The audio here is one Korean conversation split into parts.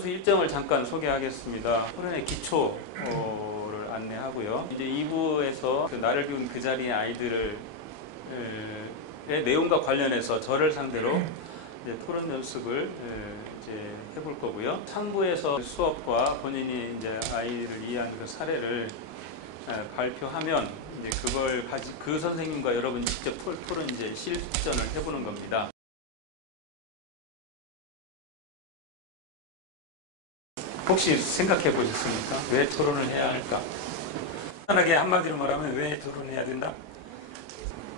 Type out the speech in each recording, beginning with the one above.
점수 일정을 잠깐 소개하겠습니다. 토론의 기초를 안내하고요. 이제 2부에서 그 나를 비운 그 자리의 아이들을 의 내용과 관련해서 저를 상대로 이제 토론 연습을 이제 해볼 거고요. 3부에서 수업과 본인이 이제 아이를 이해한 그 사례를 발표하면 이제 그걸 그 선생님과 여러분 직접 토론 이제 실전을 해보는 겁니다. 혹시 생각해 보셨습니까? 왜 토론을 해야 할까? 간단하게 한마디로 말하면 왜 토론해야 된다?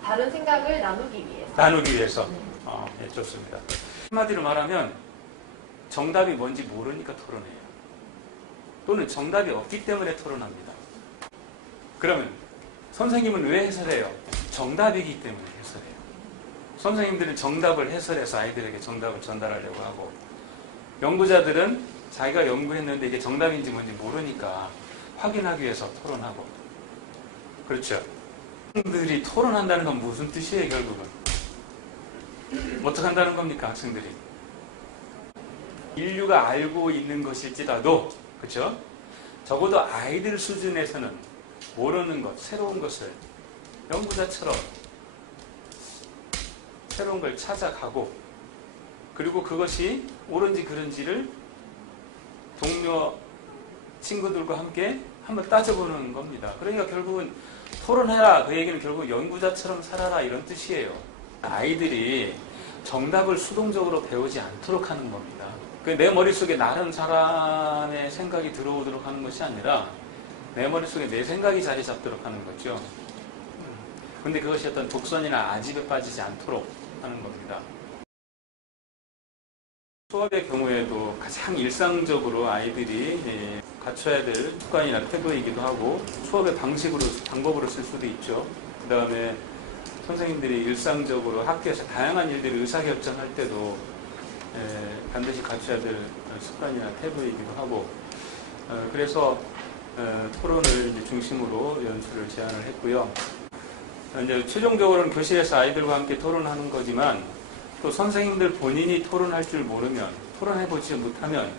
다른 생각을 나누기 위해서. 나누기 위해서. 네, 좋습니다. 한마디로 말하면 정답이 뭔지 모르니까 토론해요. 또는 정답이 없기 때문에 토론합니다. 그러면 선생님은 왜 해설해요? 정답이기 때문에 해설해요. 선생님들은 정답을 해설해서 아이들에게 정답을 전달하려고 하고, 연구자들은 자기가 연구했는데 이게 정답인지 뭔지 모르니까 확인하기 위해서 토론하고. 그렇죠? 학생들이 토론한다는 건 무슨 뜻이에요, 결국은? 어떻게 한다는 겁니까, 학생들이? 인류가 알고 있는 것일지라도, 그렇죠? 적어도 아이들 수준에서는 모르는 것, 새로운 것을 연구자처럼 새로운 걸 찾아가고, 그리고 그것이 옳은지 그른지를 동료 친구들과 함께 한번 따져보는 겁니다. 그러니까 결국은 토론해라, 그 얘기는 결국 연구자처럼 살아라, 이런 뜻이에요. 아이들이 정답을 수동적으로 배우지 않도록 하는 겁니다. 내 머릿속에 다른 사람의 생각이 들어오도록 하는 것이 아니라 내 머릿속에 내 생각이 자리 잡도록 하는 거죠. 근데 그것이 어떤 독선이나 아집에 빠지지 않도록 하는 겁니다. 수업의 경우에도 가장 일상적으로 아이들이 갖춰야 될 습관이나 태도이기도 하고, 수업의 방법으로 쓸 수도 있죠. 그 다음에 선생님들이 일상적으로 학교에서 다양한 일들을 의사결정할 때도 반드시 갖춰야 될 습관이나 태도이기도 하고, 그래서 토론을 이제 중심으로 연수를 제안을 했고요. 이제 최종적으로는 교실에서 아이들과 함께 토론하는 거지만, 또 선생님들 본인이 토론할 줄 모르면, 토론해보지 못하면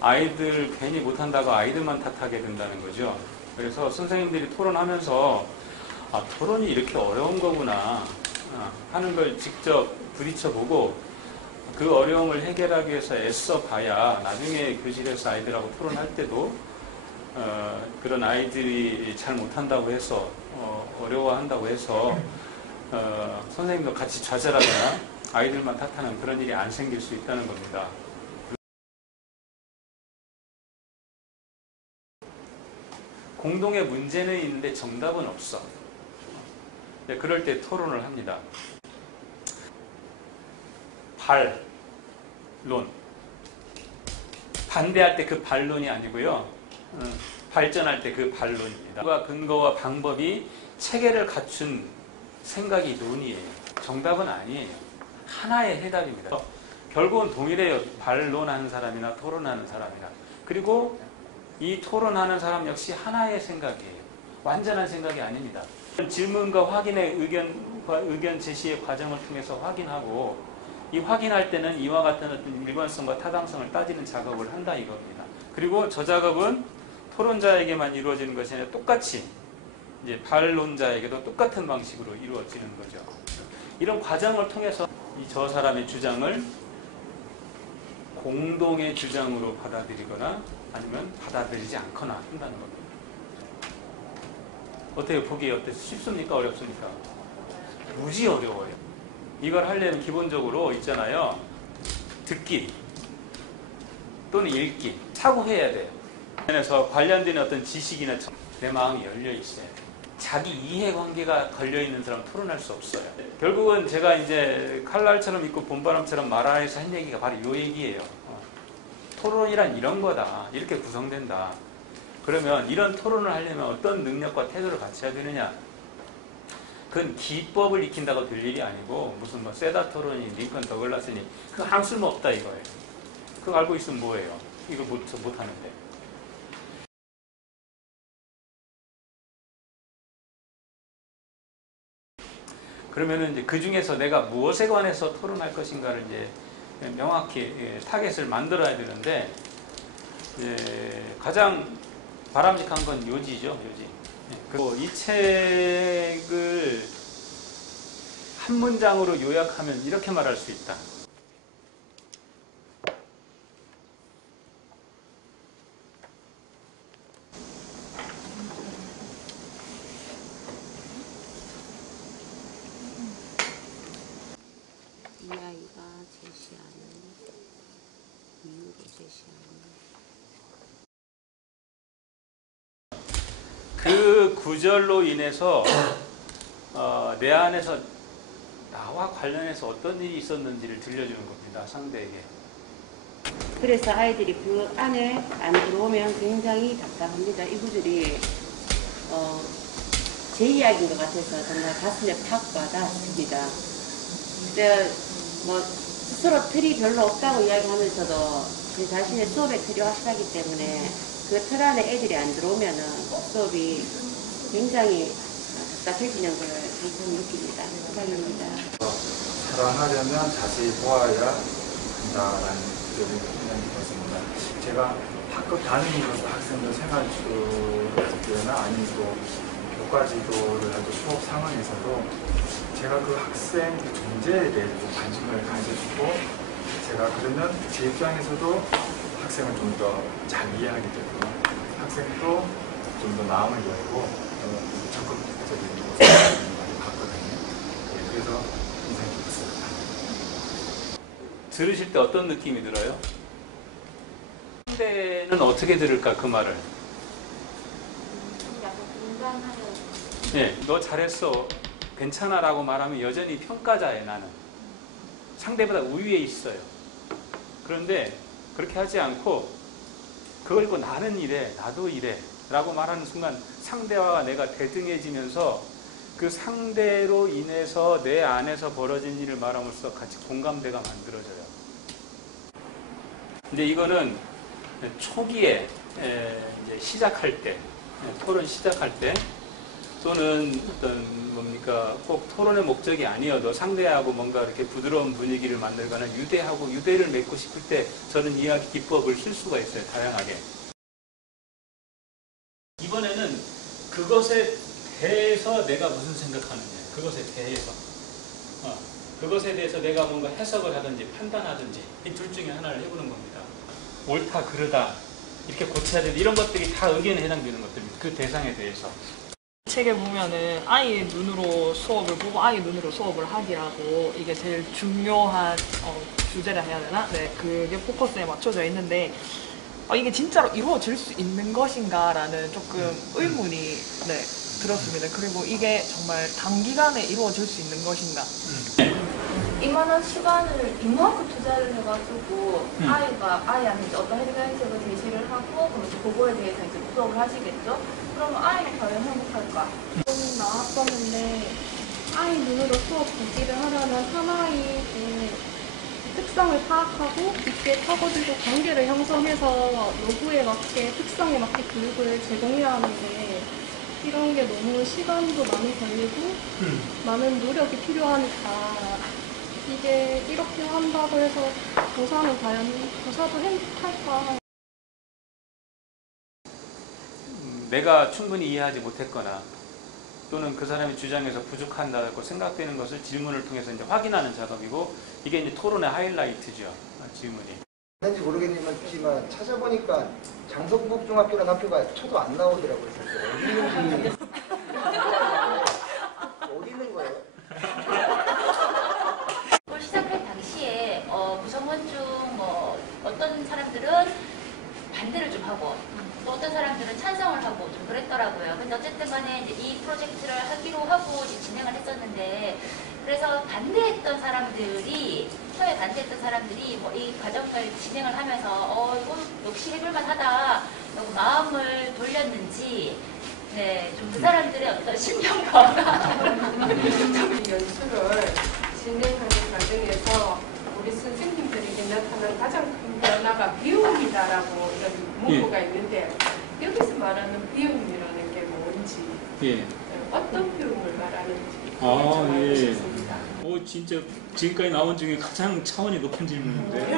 아이들 괜히 못한다고 아이들만 탓하게 된다는 거죠. 그래서 선생님들이 토론하면서 토론이 이렇게 어려운 거구나 하는 걸 직접 부딪혀보고, 그 어려움을 해결하기 위해서 애써 봐야 나중에 교실에서 아이들하고 토론할 때도 그런 아이들이 잘 못한다고 해서 어려워한다고 해서 선생님도 같이 좌절하거나 아이들만 탓하는 그런 일이 안 생길 수 있다는 겁니다. 공동의 문제는 있는데 정답은 없어. 그럴 때 토론을 합니다. 반론. 반대할 때 그 반론이 아니고요. 발전할 때 그 반론입니다. 근거와 방법이 체계를 갖춘 생각이 논의예요. 정답은 아니에요. 하나의 해답입니다. 결국은 동일해요. 반론하는 사람이나 토론하는 사람이나. 그리고 이 토론하는 사람 역시 하나의 생각이에요. 완전한 생각이 아닙니다. 질문과 확인의 의견 제시의 과정을 통해서 확인하고, 이 확인할 때는 이와 같은 어떤 일관성과 타당성을 따지는 작업을 한다 이겁니다. 그리고 저 작업은 토론자에게만 이루어지는 것이 아니라 똑같이 이제 반론자에게도 똑같은 방식으로 이루어지는 거죠. 이런 과정을 통해서 저 사람의 주장을 공동의 주장으로 받아들이거나 아니면 받아들이지 않거나 한다는 겁니다. 어때요? 보기에 어때요? 쉽습니까? 어렵습니까? 무지 어려워요. 이걸 하려면 기본적으로 있잖아요. 듣기 또는 읽기, 사고해야 돼요. 그래서 관련된 어떤 지식이나 내 마음이 열려 있어야 돼요. 자기 이해관계가 걸려있는 사람 토론할 수 없어요. 결국은 제가 이제 칼날처럼 있고 봄바람처럼 말아에서 한 얘기가 바로 이 얘기예요. 토론이란 이런 거다. 이렇게 구성된다. 그러면 이런 토론을 하려면 어떤 능력과 태도를 갖춰야 되느냐? 그건 기법을 익힌다고 될 일이 아니고, 무슨 세다 토론이 링컨 더글라스니 그거 아무 쓸모 없다 이거예요. 그거 알고 있으면 뭐예요? 이거 못하는데. 그러면은 이제 그 중에서 내가 무엇에 관해서 토론할 것인가를 이제 명확히 타겟을 만들어야 되는데 가장 바람직한 건 요지죠. 요지. 그리고 이 책을 한 문장으로 요약하면 이렇게 말할 수 있다. 이 아이가 제시하는 이유로 제시하는 그 구절로 인해서 내 안에서 나와 관련해서 어떤 일이 있었는지를 들려주는 겁니다. 상대에게. 그래서 아이들이 그 안에 안 들어오면 굉장히 답답합니다. 이 구절이 제 이야기인 것 같아서 정말 가슴에 팍 와닿습니다. 제가 뭐 스스로 틀이 별로 없다고 이야기하면서도 제 자신의 수업의 틀이 확실하기 때문에 그 틀 안에 애들이 안 들어오면은 수업이 굉장히 답답해지는 걸 굉장히 느낍니다. 부탁입니다. 사랑하려면 자세히 보아야 한다라는 뜻을 있는 것입니다. 제가 학급 다니면서 학생들 생활지도나 아니면 또 교과지도를 할 때 수업 상황에서도 제가 그 학생 그 존재에 대해 좀 관심을 가져주고 제가 그러면 제 입장에서도 학생을 좀 더 잘 이해하게 되고 학생도 좀 더 마음을 열고 적극적인 모습을 많이 봤거든요. 그래서 인상이 깊었습니다. 들으실 때 어떤 느낌이 들어요? 상대는 어떻게 들을까 그 말을? 약간 공감하는. 너 잘했어. 괜찮아 라고 말하면 여전히 평가자예요. 나는. 상대보다 우위에 있어요. 그런데 그렇게 하지 않고 그걸 읽고 나는 이래, 나도 이래 라고 말하는 순간 상대와 내가 대등해지면서 그 상대로 인해서 내 안에서 벌어진 일을 말함으로써 같이 공감대가 만들어져요. 근데 이거는 초기에 이제 시작할 때, 토론 시작할 때 또는 어떤 뭡니까 꼭 토론의 목적이 아니어도 상대하고 뭔가 이렇게 부드러운 분위기를 만들거나 유대를 맺고 싶을 때 저는 이야기 기법을 쓸 수가 있어요. 다양하게. 이번에는 그것에 대해서 내가 무슨 생각하느냐, 그것에 대해서 그것에 대해서 내가 뭔가 해석을 하든지 판단하든지 이 둘 중에 하나를 해보는 겁니다. 옳다 그르다 이렇게 고쳐야 된다 이런 것들이 다 의견에 해당되는 것들입니다. 그 대상에 대해서. 책에 보면은 아이의 눈으로 수업을 보고 아이의 눈으로 수업을 하기라고 이게 제일 중요한 주제라 해야 되나? 네, 그게 포커스에 맞춰져 있는데 이게 진짜로 이루어질 수 있는 것인가라는 조금 의문이 들었습니다. 그리고 이게 정말 단기간에 이루어질 수 있는 것인가? 이만한 시간을 이만큼 투자를 해가지고 아이한테 이제 어떤 해결책을 제시를 하고 그럼 이제 그거에 대해서 이제 수업을 하시겠죠? 그러면 아이는 과연 행복할까? 좀 나왔었는데 아이 눈으로 수업 준비를 하려면 하나의 특성을 파악하고 깊게 파고들고 관계를 형성해서 요구에 맞게 특성에 맞게 교육을 제공해야 하는데 이런 게 너무 시간도 많이 걸리고 많은 노력이 필요하니까 이게 이렇게 한다고 해서 교사도 행복할까? 내가 충분히 이해하지 못했거나 또는 그 사람의 주장에서 부족한다고 생각되는 것을 질문을 통해서 이제 확인하는 작업이고 이게 이제 토론의 하이라이트죠. 질문이. 했는지 모르겠지만 찾아보니까 장성북 중학교라는 학교가 쳐도 안 나오더라고요. 어디 있는지 어디 있는 거예요? 그걸 시작할 당시에 구성원 중 뭐 어떤 사람들은 반대를 좀 하고 또 어떤 사람들은 찬성을 하고 좀 그랬더라고요. 근데 어쨌든 간에 이제 이 프로젝트를 하기로 하고 이제 진행을 했었는데 그래서 반대했던 사람들이 처음에 반대했던 사람들이 뭐 이 과정을 진행을 하면서 이거 역시 해볼만 하다 라고 마음을 돌렸는지 좀 그 사람들의 어떤 심정과가 연수를 진행하는 과정에서 우리 선생님들에게 나타난 가장 큰 변화가 비움이다라고 이런 문구가 있는데 여기서 말하는 비움이라는 게 뭔지 어떤 비움을 말하는지 여쭤보고 싶습니다. 진짜 지금까지 나온 중에 가장 차원이 높은 질문인데.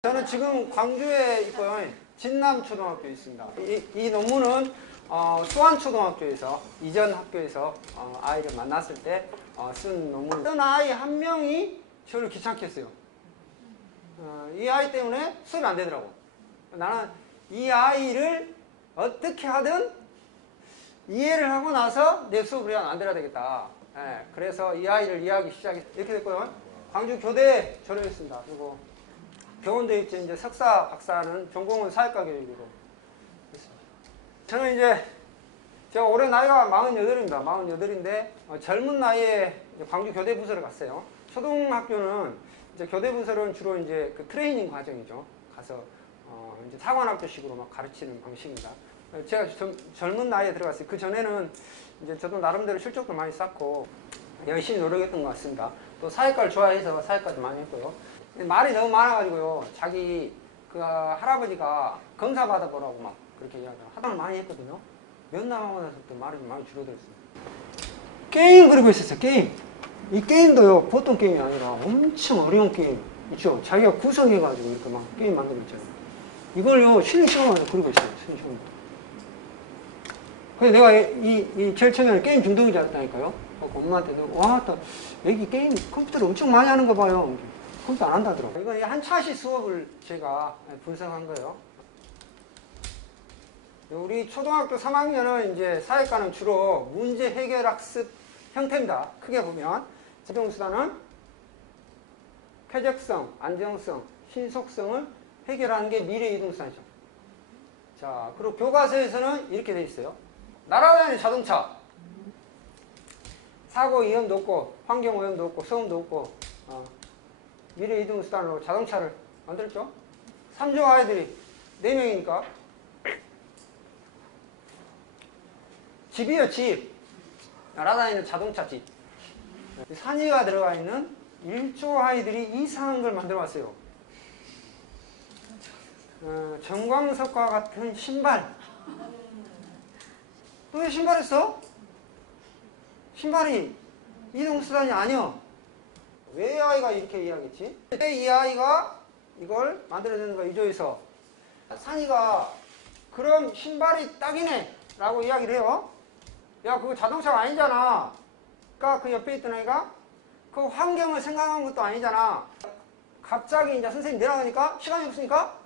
저는 지금 광주에 있고요. 진남초등학교에 있습니다. 이 논문은 수안초등학교에서 이전 학교에서 아이를 만났을 때 쓴 논문. 어떤 아이 한 명이 저를 귀찮게 했어요. 이 아이 때문에 수업이 안 되더라고. 나는 이 아이를 어떻게 하든 이해를 하고 나서 내 수업을 해야 안 돼야 되겠다. 그래서 이 아이를 이해하기 시작했어요. 이렇게 됐고요. 광주 교대에 졸업했습니다. 그리고 교원대 있지 이제 석사, 박사는 전공은 사회과 교육으로 했습니다. 저는 이제 제가 올해 나이가 48입니다. 48인데 젊은 나이에 광주 교대 부서를 갔어요. 초등학교는 이제 교대 부서는 주로 이제 그 트레이닝 과정이죠. 가서 이제 사관학교식으로 막 가르치는 방식입니다. 제가 젊은 나이에 들어갔어요. 그 전에는 이제 저도 나름대로 실적도 많이 쌓고 열심히 노력했던 것 같습니다. 또 사회과를 좋아해서 사회과도 많이 했고요. 말이 너무 많아가지고요. 자기 그 할아버지가 검사 받아보라고 막 그렇게 이야기하고 하다를 많이 했거든요. 면 남하고 나서부터 말이 많이 줄어들었습니다. 게임 그리고 있었어요. 게임. 이 게임도요. 보통 게임이 아니라 엄청 어려운 게임 있죠. 자기가 구성해가지고 이렇게 막 게임 만들고 있잖아요. 이걸요. 쉬는 시간마다 그리고 있어요. 쉬는 시간마다. 그래서 내가 이 제일 처음에는 게임 중독이었다니까요. 엄마한테도 와, 애기 게임 컴퓨터를 엄청 많이 하는 거 봐요. 컴퓨터 안 한다더라고요. 이건 한 차시 수업을 제가 분석한 거예요. 우리 초등학교 3학년은 이제 사회과는 주로 문제 해결 학습 형태입니다. 크게 보면 이동수단은 쾌적성, 안정성, 신속성을 해결하는 게 미래 이동수단이죠. 자, 그리고 교과서에서는 이렇게 돼 있어요. 날아다니는 자동차. 사고 위험도 없고 환경 오염도 없고 소음도 없고 미래 이동수단으로 자동차를 만들었죠. 3조 아이들이 4명이니까 집이요, 집. 날아다니는 자동차 집. 산이가 들어가 있는 1조 아이들이 이상한 걸 만들어 왔어요. 정광석과 같은 신발. 너 왜 신발 했어? 신발이 이동수단이 아니야. 왜 아이가 이렇게 이야기했지? 왜 이 아이가 이걸 만들어내는가 이조에서 산이가 그럼 신발이 딱이네 라고 이야기를 해요. 야, 그거 자동차가 아니잖아. 그러니까 그 옆에 있던 아이가 그 환경을 생각한 것도 아니잖아. 갑자기 이제 선생님 내려가니까 시간이 없으니까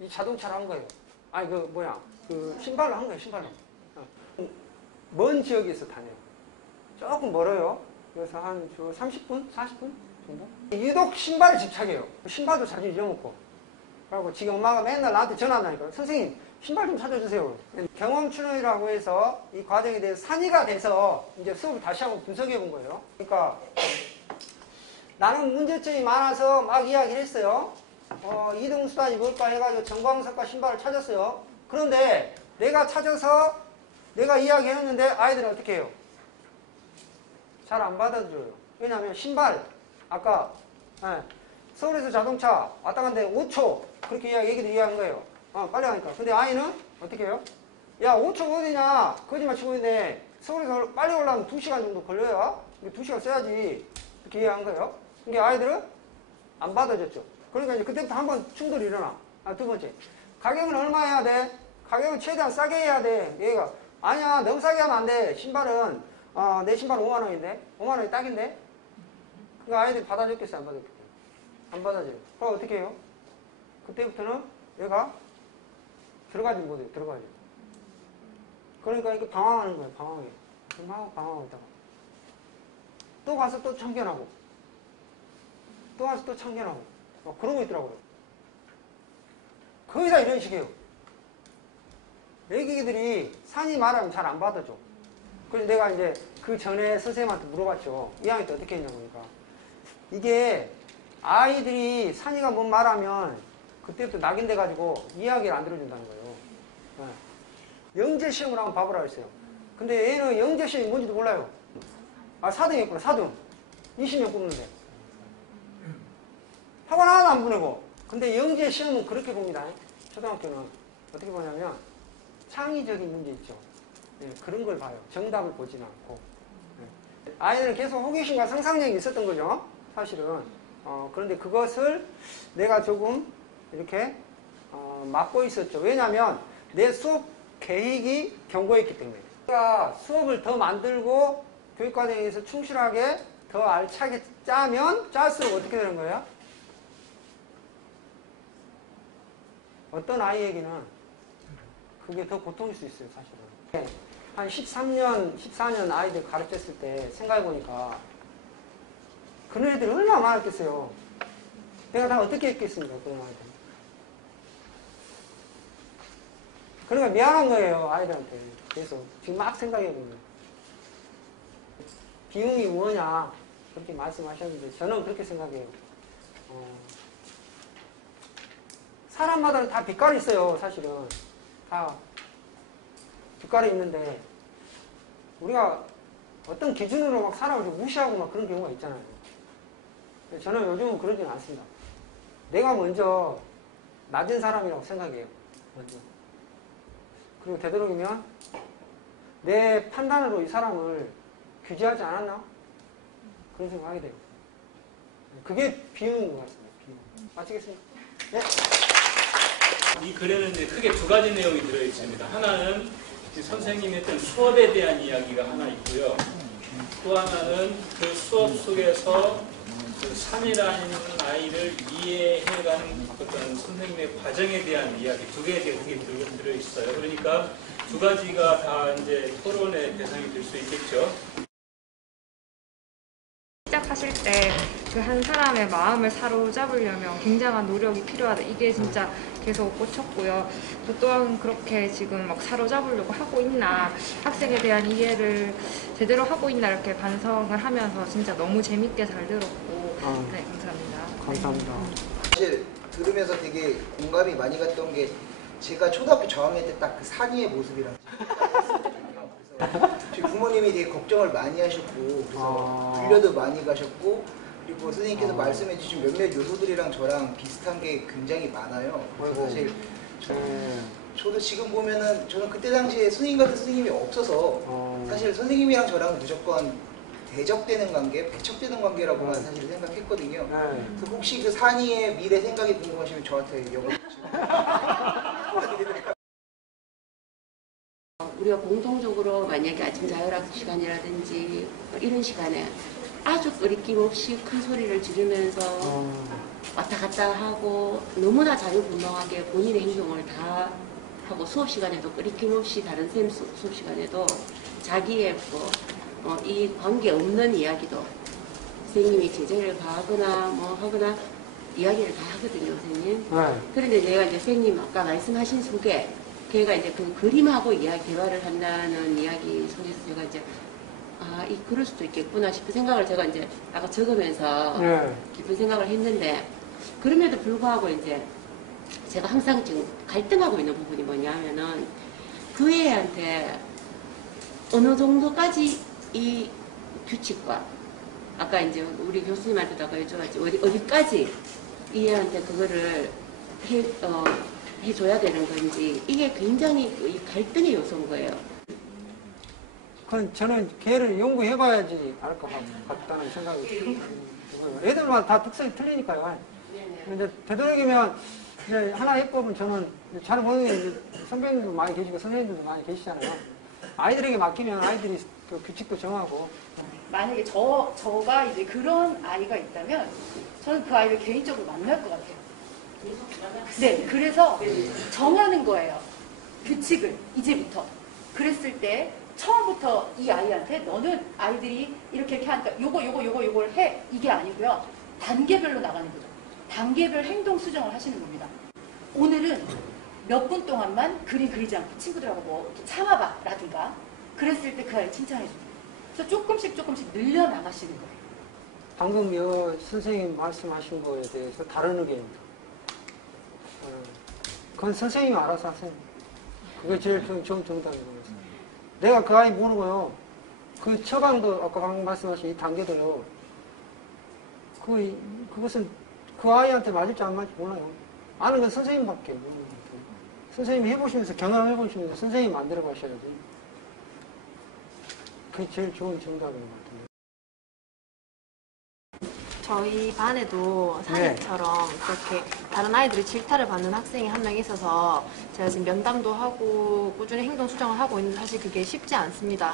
이 자동차를 한 거예요. 아니 그 신발로 한 거예요. 신발로. 먼 지역에서 다녀요. 조금 멀어요. 그래서 한 30분? 40분 정도? 유독 신발에 집착해요. 신발도 자주 잊어먹고. 그리고 지금 엄마가 맨날 나한테 전화한다니까. 선생님, 신발 좀 찾아주세요. 경험 출연이라고 해서 이 과정에 대해서 산이가 돼서 이제 수업을 다시 한번 분석해 본 거예요. 그러니까 나는 문제점이 많아서 막 이야기를 했어요. 이동수단이 뭘까 해가지고 정광석과 신발을 찾았어요. 그런데 내가 찾아서 내가 이야기했는데 아이들은 어떻게 해요? 잘 안 받아들여요. 왜냐하면 신발, 아까 서울에서 자동차 왔다 갔는데 5초 그렇게 얘기도 이해한 거예요. 빨리 가니까. 근데 아이는 어떻게 해요? 야, 5초 어디냐? 거짓말 치고 있는데 서울에서 빨리 올라가면 2시간 정도 걸려요. 이게 2시간 써야지 이렇게 이해한 거예요. 이게 아이들은 안 받아줬죠. 그러니까 이제 그때부터 한번 충돌이 일어나. 두 번째, 가격은 얼마 해야 돼? 가격은 최대한 싸게 해야 돼. 얘가 아니야, 너무 싸게 하면 안 돼. 신발은 내 신발은 5만 원인데 5만 원이 딱인데. 그러니까 아이들이 받아줬겠어요, 안 받아줬겠어요? 안 받아줘요. 그럼 어떻게 해요? 그때부터는 얘가 들어가지 못해요. 들어가지. 그러니까 이렇게 방황하는 거예요. 방황해. 막 방황하고 있다가 또 가서 또 참견하고 또 가서 또 참견하고 그러고 있더라고요. 거의 다 이런 식이에요. 애기들이 산이 말하면 잘 안 받아줘. 그래서 내가 이제 그 전에 선생님한테 물어봤죠. 2학년 때 어떻게 했냐고. 그러니까 이게 아이들이 산이가 뭔 말하면 그때부터 낙인 돼가지고 이야기를 안 들어준다는 거예요. 네. 영재 시험을 한번 봐보라 했어요. 근데 얘는 영재 시험이 뭔지도 몰라요. 4등 했구나. 4등 20명 뽑는데 학원 하나도 안 보내고. 근데 영재 시험은 그렇게 봅니다. 초등학교는 어떻게 보냐면 창의적인 문제 있죠. 네, 그런 걸 봐요. 정답을 보지는 않고. 네. 아이들은 계속 호기심과 상상력이 있었던 거죠. 사실은. 그런데 그것을 내가 조금 이렇게 막고 있었죠. 왜냐하면 내 수업 계획이 견고했기 때문에. 내가 수업을 더 만들고 교육과정에서 충실하게 더 알차게 짜면 짤수록 어떻게 되는 거예요? 어떤 아이에게는 그게 더 고통일 수 있어요, 사실은. 한 13년, 14년 아이들 가르쳤을 때 생각해보니까 그런 애들이 얼마나 많았겠어요. 내가 다 어떻게 했겠습니까, 그런 아이들. 그러니까 미안한 거예요, 아이들한테. 그래서 지금 막 생각해보면. 비용이 뭐냐, 그렇게 말씀하셨는데 저는 그렇게 생각해요. 사람마다는 다 빛깔이 있어요, 사실은. 다 빛깔이 있는데 우리가 어떤 기준으로 막 사람을 좀 무시하고 막 그런 경우가 있잖아요. 저는 요즘은 그러지는 않습니다. 내가 먼저 낮은 사람이라고 생각해요. 먼저. 그리고 되도록이면 내 판단으로 이 사람을 규제하지 않았나? 그런 생각하게 돼요. 그게 비용인 것 같습니다. 비용. 마치겠습니다. 네. 이 글에는 이제 크게 두 가지 내용이 들어있습니다. 하나는 선생님이 했던 수업에 대한 이야기가 하나 있고요. 또 하나는 그 수업 속에서 그 산이라는 아이를 이해해가는 어떤 선생님의 과정에 대한 이야기 두 개에 대해 크게 들어있어요. 그러니까 두 가지가 다 이제 토론의 대상이 될 수 있겠죠. 시작하실 때 그 한 사람의 마음을 사로잡으려면 굉장한 노력이 필요하다. 이게 진짜 계속 꽂혔고요. 또 또한 그렇게 지금 막 사로잡으려고 하고 있나, 학생에 대한 이해를 제대로 하고 있나 이렇게 반성을 하면서 진짜 너무 재밌게 잘 들었고, 네, 감사합니다. 감사합니다. 사실 들으면서 되게 공감이 많이 갔던 게 제가 초등학교 저학년 때 딱 그 산이의 모습이랑 그래서 저희 부모님이 되게 걱정을 많이 하셨고 그래서 불려도 많이 가셨고 그리고 선생님께서 말씀해 주신 몇몇 요소들이랑 저랑 비슷한 게 굉장히 많아요. 그래서 사실 저도 지금 보면은 저는 그때 당시에 선생님 같은 선생님이 없어서 사실 선생님이랑 저랑 무조건 대적되는 관계, 배척되는 관계라고만 사실 생각했거든요. 그래서 혹시 그 산이의 미래 생각이 궁금하시면 저한테 우리가 공통적으로 만약에 아침 자율학습 시간이라든지 이런 시간에 아주 끄리낌 없이 큰 소리를 지르면서 왔다 갔다 하고 너무나 자유분방하게 본인의 행동을 다 하고 수업 시간에도 끄리낌 없이 다른 쌤 수업 시간에도 자기의 이 관계 없는 이야기도 선생님이 제재를 가하거나 뭐 하거나 이야기를 다 하거든요, 선생님. 그런데 내가 이제 선생님 아까 말씀하신 속에 걔가 이제 그 그림하고 대화를 한다는 이야기 속에서 제가 이제 그럴 수도 있겠구나 싶은 생각을 제가 이제 아까 적으면서 깊은 생각을 했는데 그럼에도 불구하고 이제 제가 항상 지금 갈등하고 있는 부분이 뭐냐면은 그 애한테 어느 정도까지 이 규칙과 아까 이제 우리 교수님한테도 아까 여쭤봤지 어디까지 이 애한테 그거를 해줘야 되는 건지 이게 굉장히 이 갈등의 요소인 거예요. 그건 저는 걔를 연구해봐야지 알 것 같다는 생각이 들어요. 애들마다 다 특성이 틀리니까요. 이제 되도록이면 이제 하나 해법은 저는 잘 모르는 선배님도 많이 계시고 선생님들도 많이 계시잖아요. 아이들에게 맡기면 아이들이 그 규칙도 정하고. 만약에 저가 이제 그런 아이가 있다면 저는 그 아이를 개인적으로 만날 것 같아요. 네, 그래서 정하는 거예요. 규칙을 이제부터. 그랬을 때 처음부터 이 아이한테 너는 아이들이 이렇게 하니까 요걸 해. 이게 아니고요. 단계별로 나가는 거죠. 단계별 행동 수정을 하시는 겁니다. 오늘은 몇 분 동안만 그림 그리지 않고 친구들하고 뭐 참아봐 라든가 그랬을 때 그 아이 칭찬해 줍니다. 그래서 조금씩 늘려나가시는 거예요. 방금 선생님 말씀하신 거에 대해서 다른 의견입니다. 그건 선생님이 알아서 하세요. 그게 제일 좋은 정답인 거예요. 내가 그 아이 모르고요. 그 처방도 아까 방금 말씀하신 이 단계도요. 그것은 그 아이한테 맞을지 안 맞을지 몰라요. 아는 건 선생님밖에 모르는 것 같아요. 선생님이 해보시면서 경험해보시면서 선생님이 만들어 가셔야지. 그게 제일 좋은 정답인 것 같은데. 저희 반에도 사진처럼 그렇게 다른 아이들이 질타를 받는 학생이 한 명 있어서 제가 지금 면담도 하고 꾸준히 행동 수정을 하고 있는데 사실 그게 쉽지 않습니다.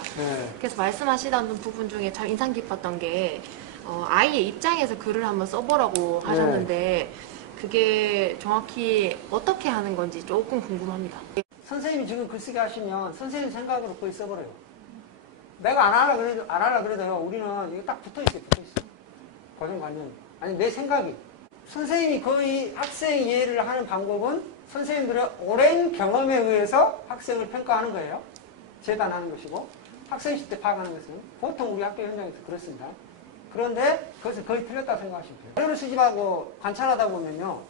그래서 말씀하시던 부분 중에 참 인상 깊었던 게 아이의 입장에서 글을 한번 써보라고 하셨는데 그게 정확히 어떻게 하는 건지 조금 궁금합니다. 선생님이 지금 글쓰기 하시면 선생님 생각으로 글 써버려요. 내가 안 하라 그래도요. 우리는 이거 딱 붙어있어요. 고정관념. 아니 내 생각이. 선생님이 거의 학생 이해를 하는 방법은 선생님들의 오랜 경험에 의해서 학생을 평가하는 거예요. 재단하는 것이고 학생 시대 파악하는 것은 보통 우리 학교 현장에서 그렇습니다. 그런데 그것은 거의 틀렸다고 생각하시면 돼요. 자료를 수집하고 관찰하다 보면요.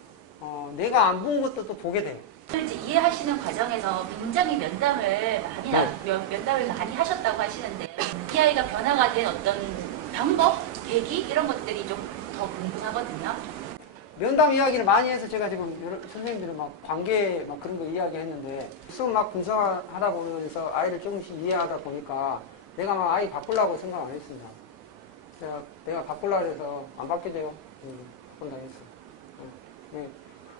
내가 안 본 것도 또 보게 돼요. 이제 이해하시는 과정에서 굉장히 면담을 많이 하셨다고 하시는데 이 아이가 변화가 된 어떤 방법, 계기 이런 것들이 좀 더 궁금하거든요. 면담 이야기를 많이 해서 제가 지금 여러 선생님들은 막 관계 막 그런 거 이야기했는데 수업 막 분석하다 보면서 아이를 조금씩 이해하다 보니까 내가 막 아이 바꾸려고 생각 안 했습니다. 내가 바꾸려고 해서 안 바뀌어져요. 바꾼다 했어. 네.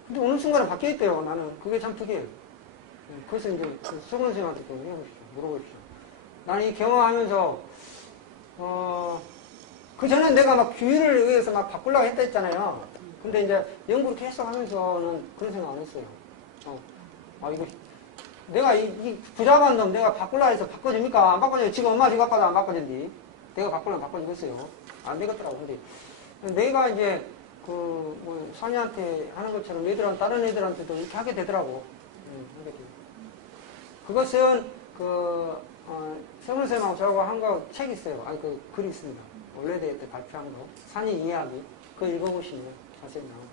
근데 어느 순간에 바뀌어있대요. 나는 그게 참 특이해요. 그래서 이제 수건 선생님한테 좀 물어보십시오. 나는 이 경험하면서 그 전에 내가 막 규율을 의해서 막 바꾸려고 했다 했잖아요. 근데 이제 연구를 계속 하면서는 그런 생각 안 했어요. 이거 내가 이 부자만 놈 내가 바꾸려고 해서 바꿔줍니까? 안 바꿔줘요. 지금 엄마 집 아빠도 안 바꿔준디. 내가 바꾸려면 바꿔주겠어요. 안 되겠더라고. 근데 내가 이제 선이한테 하는 것처럼 다른 애들한테도 이렇게 하게 되더라고. 그것은 성훈쌤하고 저하고 한 거 책 있어요. 글이 있습니다. 원래대회 때 발표한 거. 산이 이해하기. 그거 읽어보시면 자세히 나옵니다.